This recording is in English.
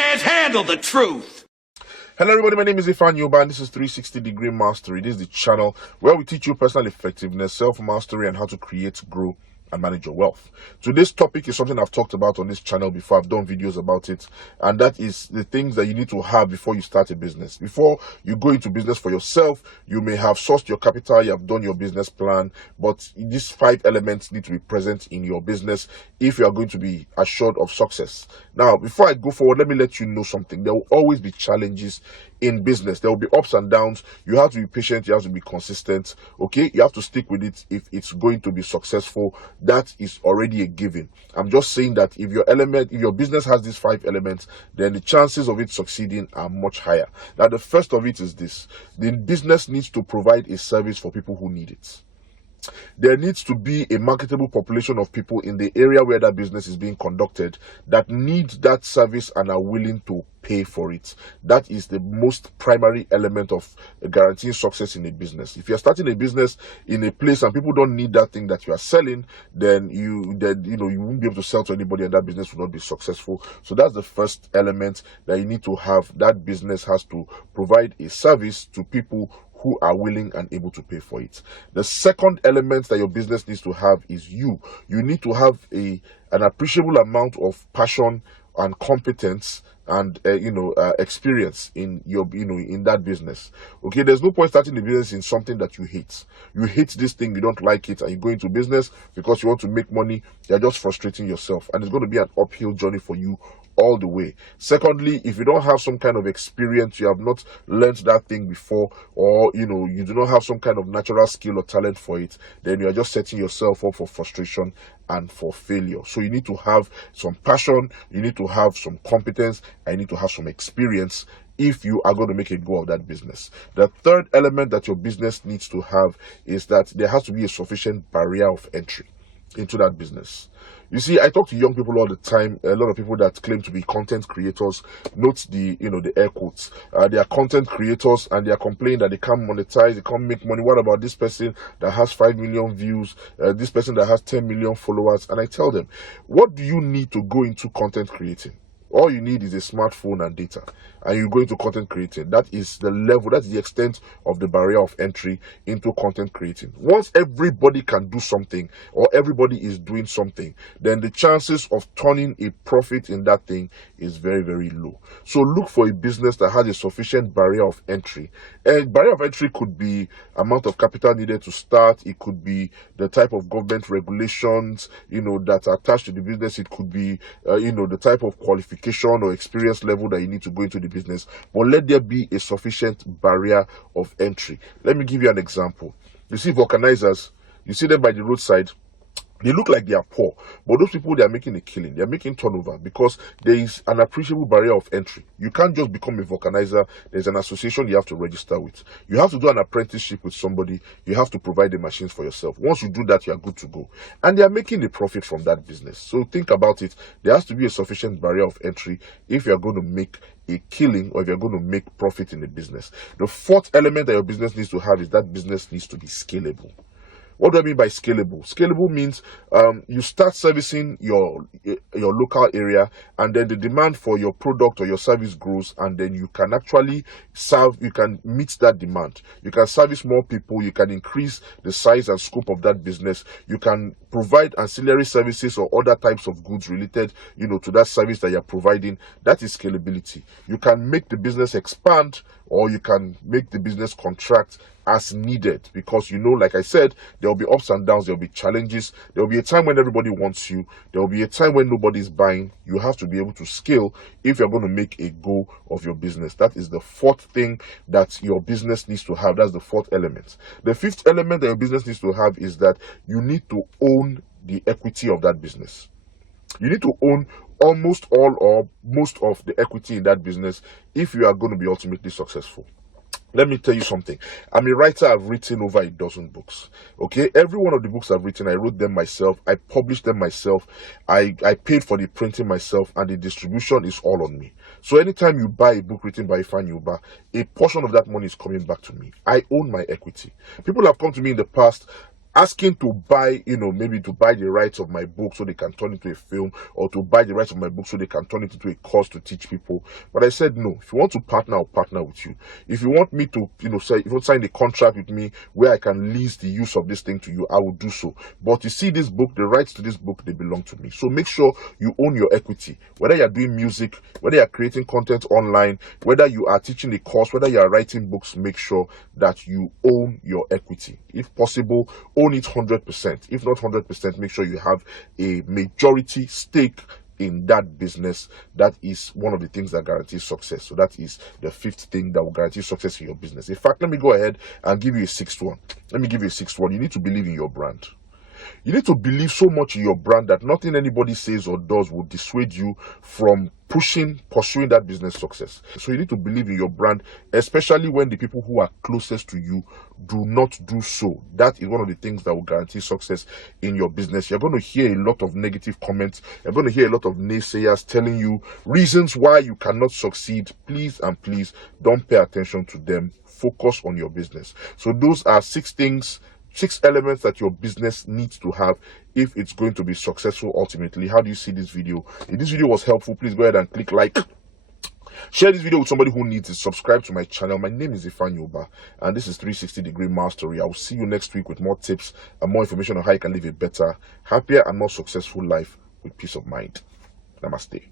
can't handle the truth. Hello everybody, my name is Ifan Yoba and this is 360 Degree Mastery. This is the channel where we teach you personal effectiveness, self-mastery and how to create, grow and manage your wealth. Today's topic is something I've talked about on this channel before. I've done videos about it, and that is the things that you need to have before you start a business. Before you go into business for yourself, you may have sourced your capital, you have done your business plan, but these 5 elements need to be present in your business if you are going to be assured of success. Now, before I go forward, let me let you know something. There will always be challenges in business. There will be ups and downs. You have to be patient, you have to be consistent. Okay, you have to stick with it if it's going to be successful. That is already a given. I'm just saying that if your business has these 5 elements, then the chances of it succeeding are much higher. Now, the first of it is this: the business needs to provide a service for people who need it. There needs to be a marketable population of people in the area where that business is being conducted that need that service and are willing to pay for it. That is the most primary element of guaranteeing success in a business. If you're starting a business in a place and people don't need that thing that you are selling, then you won't be able to sell to anybody and that business will not be successful. So that's the first element that you need to have. That business has to provide a service to people who are willing and able to pay for it. The second element that your business needs to have is you. You need to have an appreciable amount of passion and competence and experience in your in that business. Okay, there's no point starting a business in something that you hate. You hate this thing, you don't like it, and you go into business because you want to make money. You're just frustrating yourself, and it's going to be an uphill journey for you all the way. Secondly, if you don't have some kind of experience, you have not learned that thing before, or you do not have some kind of natural skill or talent for it, then you are just setting yourself up for frustration and for failure. So you need to have some passion, you need to have some competence, and you need to have some experience if you are going to make a go of that business. The third element that your business needs to have is that there has to be a sufficient barrier of entry into that business. You see, I talk to young people all the time. A lot of people that claim to be content creators, note the air quotes. They are content creators and they are complaining that they can't monetize, they can't make money. What about this person that has 5 million views, this person that has 10 million followers? And I tell them, what do you need to go into content creating? All you need is a smartphone and data, and you go into content creating. That is the level, that's the extent of the barrier of entry into content creating. Once everybody can do something, or everybody is doing something, then the chances of turning a profit in that thing is very, very low. So look for a business that has a sufficient barrier of entry. And barrier of entry could be amount of capital needed to start. It could be the type of government regulations, that are attached to the business. It could be, the type of qualification or experience level that you need to go into the business, but let there be a sufficient barrier of entry. Let me give you an example. You see vulcanizers, you see them by the roadside. They look like they are poor, but those people, they are making a killing. They are making turnover because there is an appreciable barrier of entry. You can't just become a vulcanizer. There's an association you have to register with. You have to do an apprenticeship with somebody. You have to provide the machines for yourself. Once you do that, you are good to go. And they are making a profit from that business. So think about it. There has to be a sufficient barrier of entry if you are going to make a killing or if you're going to make profit in the business. The fourth element that your business needs to have is that business needs to be scalable. What do I mean by scalable? Scalable means you start servicing your local area, and then the demand for your product or your service grows, and then you can actually you can meet that demand. You can service more people, you can increase the size and scope of that business, you can provide ancillary services or other types of goods related, to that service that you're providing. That is scalability. You can make the business expand, or you can make the business contract as needed, because like I said, there will be ups and downs, there will be challenges. There will be a time when everybody wants you, there will be a time when nobody's buying. You have to be able to scale if you're going to make a go of your business. That is the fourth thing that your business needs to have. That's the fourth element. The fifth element that your business needs to have is that you need to own the equity of that business. You need to own almost all or most of the equity in that business if you are going to be ultimately successful. Let me tell you something. I'm a writer. I've written over a dozen books. Okay, every one of the books I've written, I wrote them myself. I published them myself. I paid for the printing myself, and the distribution is all on me. So anytime you buy a book written by Ifan Yoba, a portion of that money is coming back to me. I own my equity. People have come to me in the past asking to buy, maybe to buy the rights of my book so they can turn it into a film, or to buy the rights of my book so they can turn it into a course to teach people. But I said, no, if you want to partner, I'll partner with you. If you want me to, say, if you want to sign a contract with me where I can lease the use of this thing to you, I will do so. But you see, this book, the rights to this book, they belong to me. So make sure you own your equity. Whether you're doing music, whether you're creating content online, whether you are teaching a course, whether you are writing books, make sure that you own your equity. If possible, own it 100%. If not 100%, make sure you have a majority stake in that business. That is one of the things that guarantees success. So that is the fifth thing that will guarantee success in your business. In fact, let me go ahead and give you a sixth one. Let me give you a sixth one. You need to believe in your brand. You need to believe so much in your brand that nothing anybody says or does will dissuade you from pursuing that business success. So you need to believe in your brand, especially when the people who are closest to you do not do so. That is one of the things that will guarantee success in your business. You're going to hear a lot of negative comments. You're going to hear a lot of naysayers telling you reasons why you cannot succeed. Please and please don't pay attention to them. Focus on your business. So those are 6 elements that your business needs to have if it's going to be successful ultimately. How do you see this video? If this video was helpful, please go ahead and click like. Share this video with somebody who needs it. Subscribe to my channel. My name is Ifan, and this is 360 Degree Mastery. I will see you next week with more tips and more information on how you can live a better, happier, and more successful life with peace of mind. Namaste.